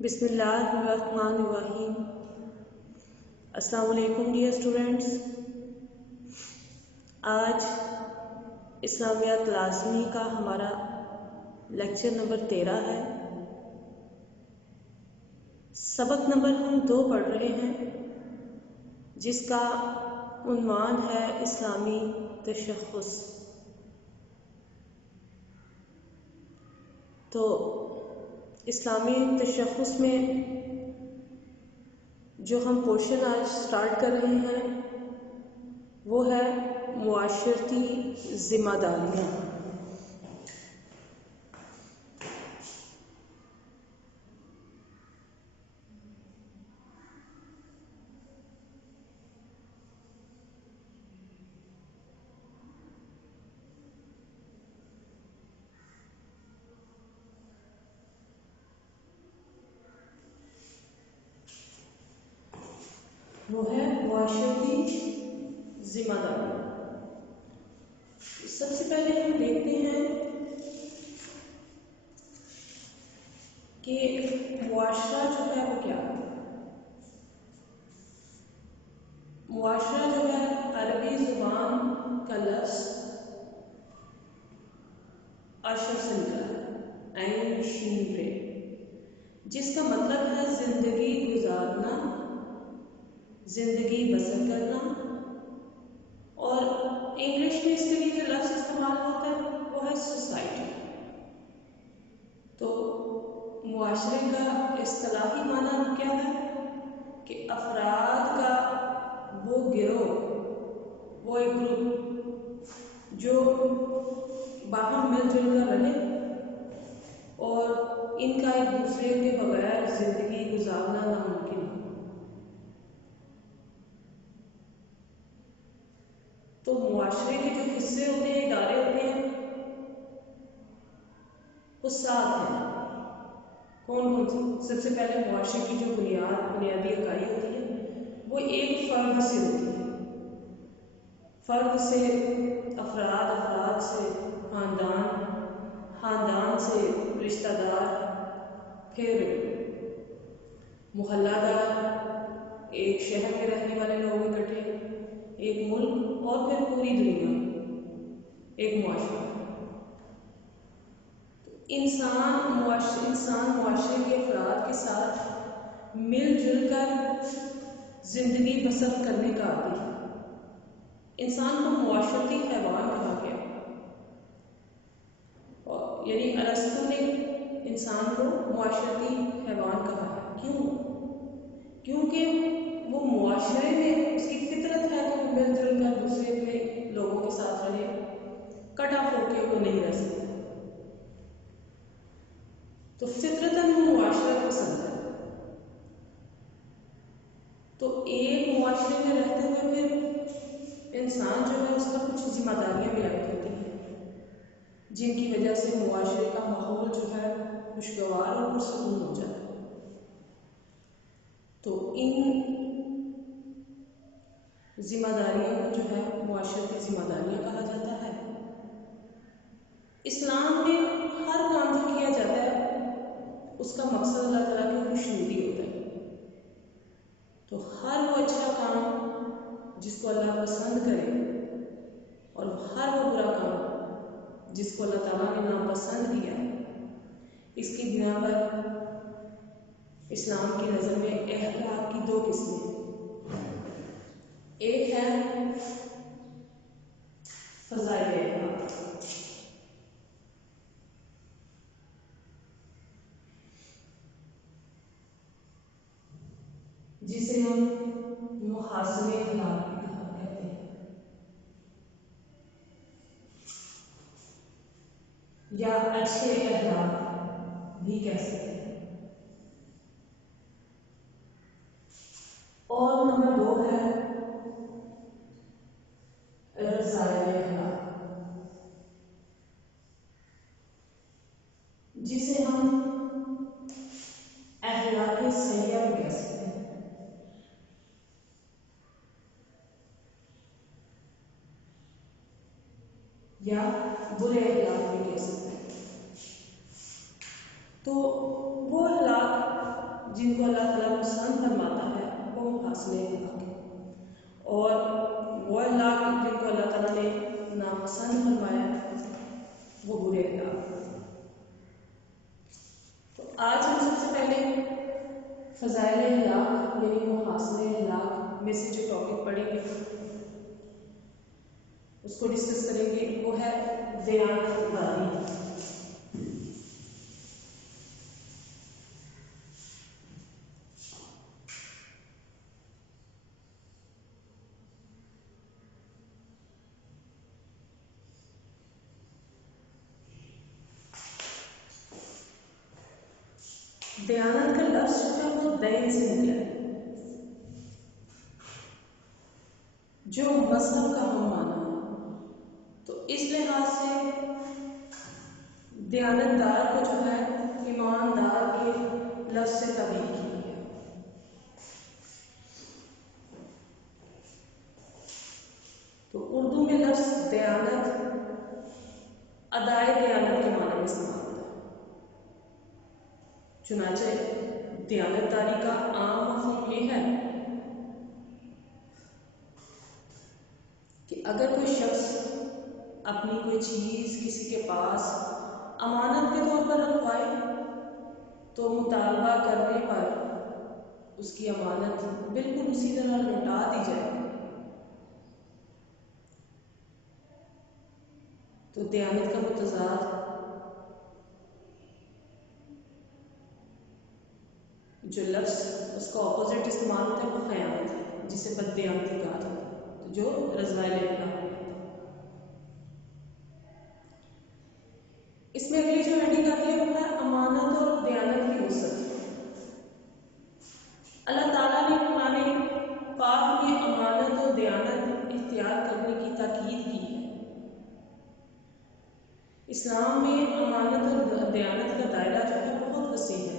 بسم اللہ الرحمن الرحیم۔ السلام علیکم ڈیئر اسٹوڈینٹس۔ آج اسلامیات لازمی کا ہمارا لیکچر نمبر 13 ہے۔ سبق نمبر ہم 2 پڑھ رہے ہیں، جس کا عنوان ہے اسلامی تشخص۔ تو اسلامی تشخص میں جو ہم پورشن آج سٹارٹ کر رہے ہیں وہ ہے معاشرتی ذمہ داریاں۔ وہ ہے معاشرتی ذمہ داری۔ سب سے پہلے ہم دیکھتے ہیں کہ معاشرہ جو ہے وہ کیا ہے۔ معاشرہ جو ہے عربی زبان کا لفظ اشر سے نکلا ہے، عین شین رے، جس کا مطلب ہے زندگی گزارنا، زندگی بسر کرنا۔ اور انگلش میں اس کے لیے جو لفظ استعمال ہوتا ہے وہ ہے سوسائٹی۔ تو معاشرے کا اصطلاحی معنی کیا ہے کہ افراد کا وہ گروہ، وہ ایک گروپ جو باہم مل جل کر رہے اور ان کا ایک دوسرے کے بغیر زندگی گزارنا ناممکن ہے۔ تو معاشرے کے جو حصے ہوتے ہیں، ادارے ہوتے ہیں، وہ 7 ہیں۔ کون سے؟ سب سے پہلے معاشرے کی جو بنیادی اکائی ہوتی ہے وہ ایک فرد سے ہوتی ہے۔ فرد سے افراد، افراد سے خاندان، خاندان سے رشتہ دار، پھر محلہ دار، ایک شہر میں رہنے والے لوگ اکٹھے، ایک ملک، اور پھر پوری دنیا، ایک معاشرہ۔ انسان معاشرے کے افراد کے ساتھ مل جل کر زندگی بسر کرنے کا عادی ہے۔ انسان کو معاشرتی حیوان کہا گیا، یعنی ارسطو نے انسان کو معاشرتی حیوان کہا ہے۔ کیوں؟ کیونکہ وہ معاشرے میں اس کی فطرت ہے کہ وہ مل جل کر دوسرے کے لوگوں کے ساتھ رہے، کٹ آف ہو کے وہ نہیں رہ سکتا۔ تو فطرتاً وہ معاشرہ پسند ہے۔ تو ایک معاشرے میں رہتے ہوئے پھر انسان جو ہے اس کا کچھ ذمہ داریاں بھی عائد ہوتی ہیں، جن کی وجہ سے معاشرے کا ماحول جو ہے خوشگوار اور پرسکون ہو جاتا ہے۔ تو ان ذمہ داریوں کو جو ہے معاشرتی ذمہ داریاں کہا جاتا ہے۔ اسلام میں ہر کام جو کیا جاتا ہے اس کا مقصد اللہ تعالیٰ کی خوشنودی ہوتا ہے۔ تو ہر وہ اچھا کام جس کو اللہ پسند کرے اور ہر وہ برا کام جس کو اللہ تعالیٰ نے ناپسند کیا، اس کی بنا پر اسلام کی نظر میں اخلاق کی 2 قسمیں ہیں۔ ایک ہے فضائل اخلاق، جسے ہم محاسن اخلاق بھی کہتے ہیں، یا اچھے اخلاق بھی کہہ سکتے ہیں۔ اور نمبر 2 ہے رذائل اخلاق، جسے ہم اخلاق سیئہ بھی کہہ سکتے ہیں۔ یا برے اخلاق بھی کہہ سکتے ہیں۔ تو وہ اخلاق جن کو اللہ تعالیٰ پسند فرماتا ہے وہ محاسن اخلاق ہیں، اور وہ اخلاق جن کو اللہ تعالیٰ نے ناپسند فرمایا وہ برے اخلاق ہیں۔ تو آج ہم سب سے پہلے فضائل اخلاق یعنی محاسن اخلاق میں سے جو ٹاپک پڑھیں گے اس کو ڈسکس کریں گے، وہ ہے دیانت داری۔ دیانت کا لفظ جو ہے وہ دین سے نکلا ہے، جو مذہب کا ہم مانا ہے۔ تو اس لحاظ سے دیانتدار کو جو ہے ایماندار کے لفظ سے تعبیر کی ہے۔ تو اردو میں لفظ دیانت ادائے دیانت کے معنی میں استعمال ہوتا ہے۔ چنانچہ دیانتداری کا عام مفہوم یہ ہے کہ اگر کوئی شخص اپنی کوئی چیز کسی کے پاس امانت کے طور پر رکھوائے تو مطالبہ کرنے پر اس کی امانت بالکل اسی طرح لوٹا دی جائے۔ تو دیانت کا متضاد جو لفظ اس کا اپوزٹ استعمال ہوتا ہے وہ خیانت ہے، جسے بددیانتی کہا جاتا ہے، جو رذائل اخلاق ہے۔ اس میں اگلی جو ہیڈنگ آتی ہے وہ ہے امانت اور دیانت کی وسعت۔ اللہ تعالیٰ نے قرآن پاک میں امانت اور دیانت اختیار کرنے کی تاکید کی ہے۔ اسلام میں امانت اور دیانت کا دائرہ جو ہے بہت وسیع ہے۔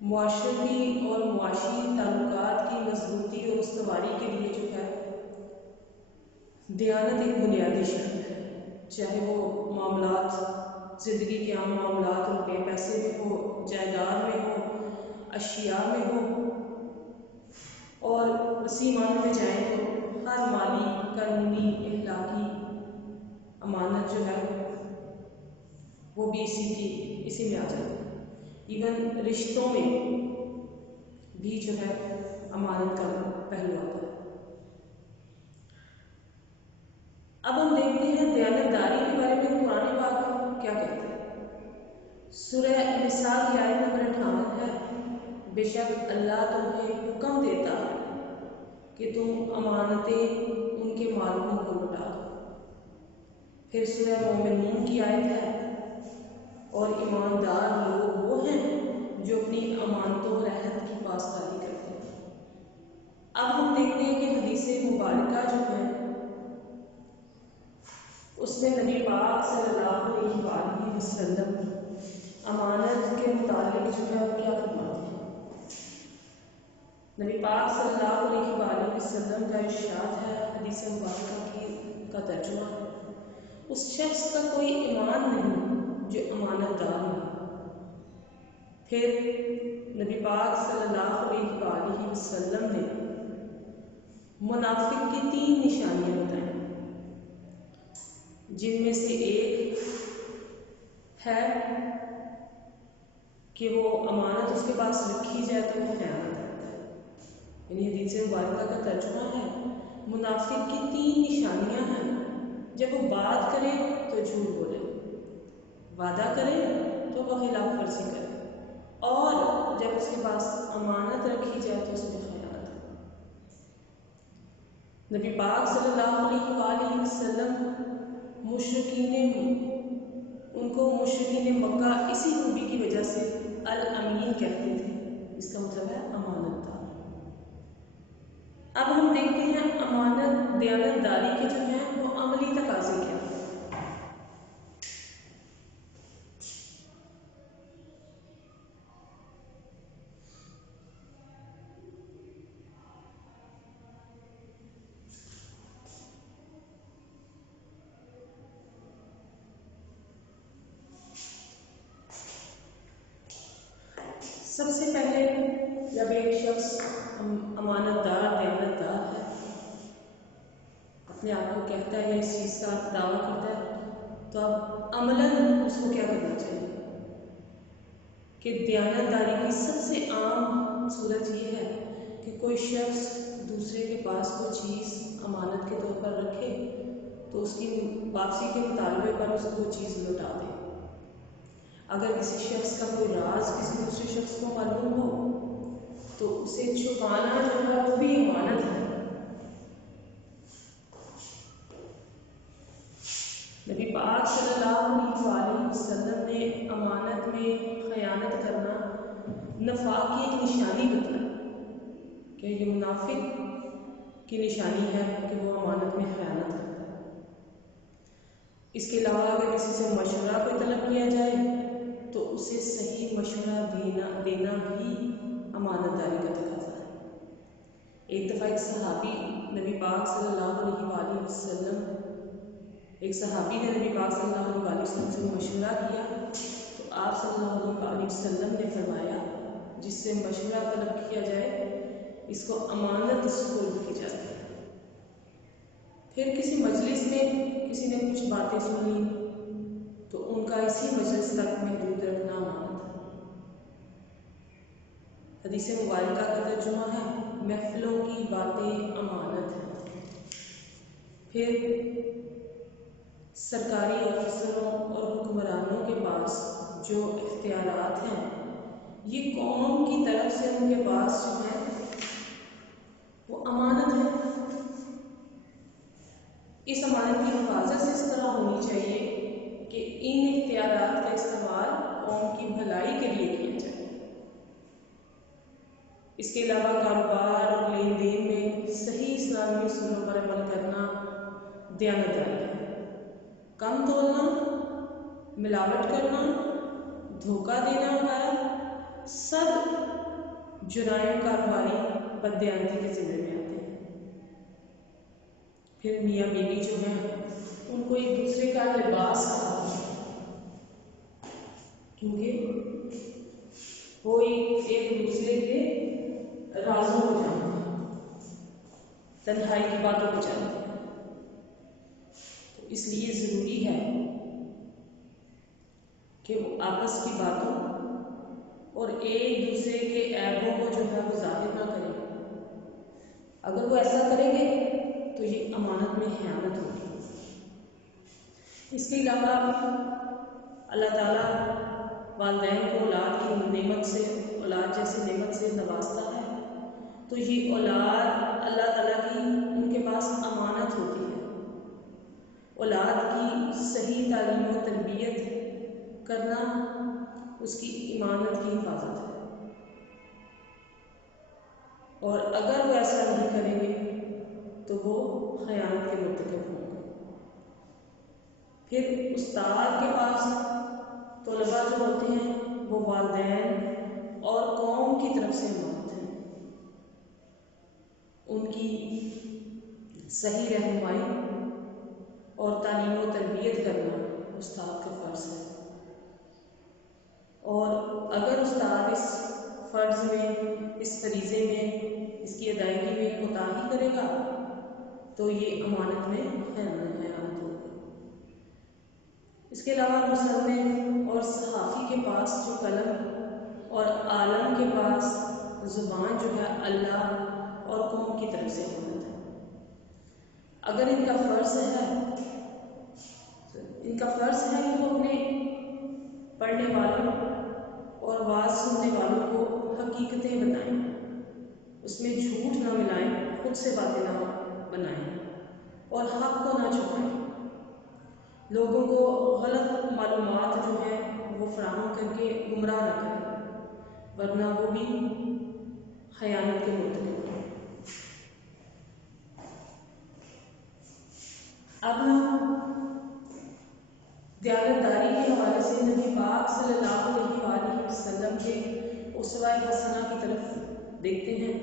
معاشرتی اور معاشی تعلقات کی مضبوطی اور استواری کے لیے جو ہے دیانت ایک بنیادی شرط ہے، چاہے وہ معاملات، زندگی کے عام معاملات، روپے پیسے میں ہو، جائیداد میں ہو، اشیاء میں ہو، اور اسی معنی میں جائیں تو ہر مالی، قانونی، اخلاقی امانت جو ہے وہ بھی اسی میں آ جاتی ہے۔ ایون رشتوں میں بھی جو ہے امانت کا پہلو آتا ہے۔ اب ہم دیکھتے ہیں دیانتداری کے بارے میں قرآن پاک کیا کہتا ہے۔ سورہ نساء کی آیت نمبر 58 ہے، بے شک اللہ تمہیں حکم دیتا ہے کہ تم امانتیں ان کے مالکوں کو لوٹا دو۔ پھر سورہ مومنون کی آیت ہے، اور ایماندار لوگ وہ ہیں جو اپنی امانتوں اور عہد کی پاسداری کرتے ہیں۔ اب ہم دیکھتے ہیں کہ حدیث مبارکہ جو ہے اس میں نبی پاک صلی اللہ علیہ وآلہ وسلم امانت کے متعلق جو ہے وہ کیا فرماتے ہیں۔ نبی پاک صلی اللہ علیہ وآلہ وسلم کا ارشاد ہے، حدیث مبارکہ کا ترجمہ ہے، اس شخص کا کوئی ایمان نہیں جو امانت دار ہو۔ پھر نبی پاک صلی اللہ علیہ وآلہ وسلم نے منافق کی 3 نشانیاں بتائیں، جن میں سے ایک ہے کہ وہ امانت اس کے پاس رکھی جائے تو وہ خیانت کرتا ہے۔ یعنی حدیث مبارکہ کا ترجمہ ہے، منافق کی 3 نشانیاں ہیں، جب وہ بات کرے تو جھوٹ بولے، وعدہ کرے تو وہ خلاف ورزی کرے، اور جب اس کے پاس امانت رکھی جائے تو اس میں خیانت ہے۔ نبی پاک صلی اللہ علیہ وآلہ وسلم ان کو مشرکین مکہ اسی خوبی کی وجہ سے الامین کہتے تھے، اس کا مطلب ہے امانت دار۔ اب ہم دیکھتے ہیں امانت دیانتداری کے جو ہیں وہ عملی تقاضے کیا ہیں۔ سب سے آپ کو کہتا ہے یا اس چیز کا دعویٰ کرتا ہے تو اب عملاً اس کو کیا کرنا چاہیے کہ دیانتداری کی سب سے عام صورت یہ ہے کہ کوئی شخص دوسرے کے پاس کوئی چیز امانت کے طور پر رکھے تو اس کی واپسی کے مطالبے پر اس کو وہ چیز لوٹا دے۔ اگر کسی شخص کا کوئی راز کسی دوسرے شخص کو معلوم ہو تو اسے چھپانا جو ہے وہ بھی امانت ہے۔ نبی پاک صلی اللہ علیہ وسلم نے امانت میں خیانت کرنا نفاق کی ایک نشانی بتائی کہ یہ منافق کی نشانی ہے کہ وہ امانت میں خیانت کرتا ہے۔ اس کے علاوہ اگر کسی سے مشورہ کوئی طلب کیا جائے تو اسے صحیح مشورہ دینا بھی امانت داری کا تقاضا ہے۔ ایک دفعہ ایک صحابی نے نبی پاک صلی اللہ علیہ وسلم سے مشورہ کیا تو آپ صلی اللہ علیہ وسلم نے فرمایا جس سے مشورہ طلب کیا جائے اس کو امانت سپرد کی جاتی ہے۔ پھر کسی مجلس میں کسی نے کچھ باتیں سنی تو ان کا اسی مجلس تک محدود رکھنا امانت ہے۔ حدیث مبارکہ کا ترجمہ ہے محفلوں کی باتیں امانت ہیں۔ پھر سرکاری افسروں اور حکمرانوں کے پاس جو اختیارات ہیں یہ قوم کی طرف سے ان کے پاس جو ہے وہ امانت ہے۔ اس امانت کی حفاظت سے اس طرح ہونی چاہیے کہ ان اختیارات کا استعمال قوم کی بھلائی کے لیے کیا جائے۔ اس کے علاوہ کاروبار اور لین دین میں صحیح اسلامی اصولوں پر عمل کرنا دیانتداری ہے۔ کم تولنا، ملاوٹ کرنا، دھوکہ دینا وغیرہ سب جرائم کاروباری بددیانتی کے ذمہ میں آتے ہیں۔ پھر میاں بیوی جو ہیں ان کو ایک دوسرے کا لباس کہا کیونکہ وہ ایک دوسرے کے رازوں کو جانتے ہیں، تنہائی کی باتوں کو جانتے ہیں۔ تو اس لیے ضروری ہے کہ وہ آپس کی باتوں اور ایک دوسرے کے عیبوں کو جو ہے وہ ظاہر نہ کریں۔ اگر وہ ایسا کریں گے تو یہ امانت میں خیانت ہوگی۔ اس کے علاوہ اللہ تعالیٰ والدین کو اولاد کی نعمت سے، اولاد جیسی نعمت سے نوازتا ہے تو یہ اولاد اللہ تعالیٰ کی ان کے پاس امانت ہوتی ہے۔ اولاد کی صحیح تعلیم و تربیت کرنا اس کی امانت کی حفاظت ہے، اور اگر وہ ایسا نہیں کریں گے تو وہ خیانت کے مرتکب ہوں گے۔ پھر استاد کے پاس طلباء جو ہوتے ہیں وہ والدین اور قوم کی طرف سے امانت ہیں۔ ان کی صحیح رہنمائی اور تعلیم و تربیت کرنا استاد کا فرض ہے، اور اگر استاد اس فرض میں، اس فریضے میں، اس کی ادائیگی میں کوتاہی کرے گا تو یہ امانت میں خیانت ہوگی۔ اس کے علاوہ مصنف اور صحافی کے پاس جو قلم اور عالم کے پاس زبان جو ہے اللہ اور قوم کی طرف سے امانت ہے۔ اگر ان کا فرض ہے کہ وہ اپنے پڑھنے والوں اور واعظ سننے والوں کو حقیقتیں بتائیں، اس میں جھوٹ نہ ملائیں، خود سے باتیں نہ بنائیں اور حق کو نہ چھپائیں، لوگوں کو غلط معلومات جو ہیں وہ فراہم کر کے گمراہ نہ کریں، ورنہ وہ بھی خیانت کے مرتکب ہیں۔ اب دیانتداری کے حوالے سے نبی پاک صلی اللہ علیہ وسلم کے اسوہ حسنہ کی طرف دیکھتے ہیں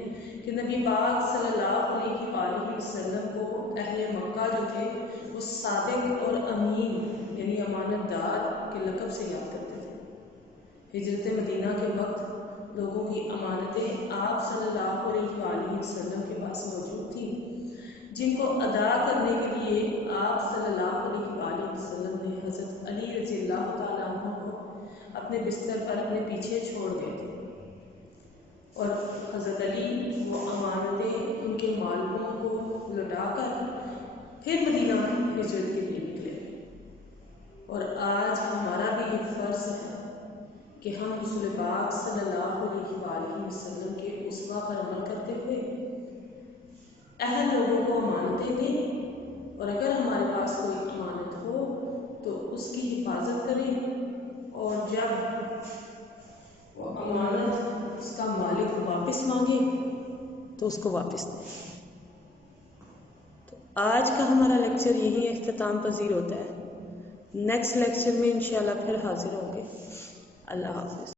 کہ نبی پاک صلی اللہ علیہ وسلم کو اہل مکہ جو تھے وہ صادق اور امین یعنی امانت دار کے لقب سے یاد کرتے تھے۔ ہجرت مدینہ کے وقت لوگوں کی امانتیں آپ صلی اللہ علیہ وسلم کے پاس موجود تھیں، جن کو ادا کرنے کے لیے آپ صلی اللہ علیہ وسلم نے حضرت علی رضی اللہ تعالیٰ عنہ کو اپنے بستر پر اپنے پیچھے چھوڑ گئے تھے، اور حضرت علی وہ امانتیں ان کے مالکوں کو لوٹا کر پھر مدینہ ہجرت کے لیے نکلے۔ اور آج ہمارا بھی یہ فرض ہے کہ ہم رسول پاک صلی اللہ علیہ وآلہ وسلم کے اسوہ پر عمل کرتے ہوئے اہل لوگوں کو امانتیں دیں، اور اگر ہمارے پاس کوئی امانت ہو تو اس کی حفاظت کریں، اور جب وہ امانت اس کا مالک واپس مانگے تو اس کو واپس دیں۔ تو آج کا ہمارا لیکچر یہی اختتام پذیر ہوتا ہے۔ نیکسٹ لیکچر میں انشاءاللہ پھر حاضر ہوں گے۔ اللہ حافظ۔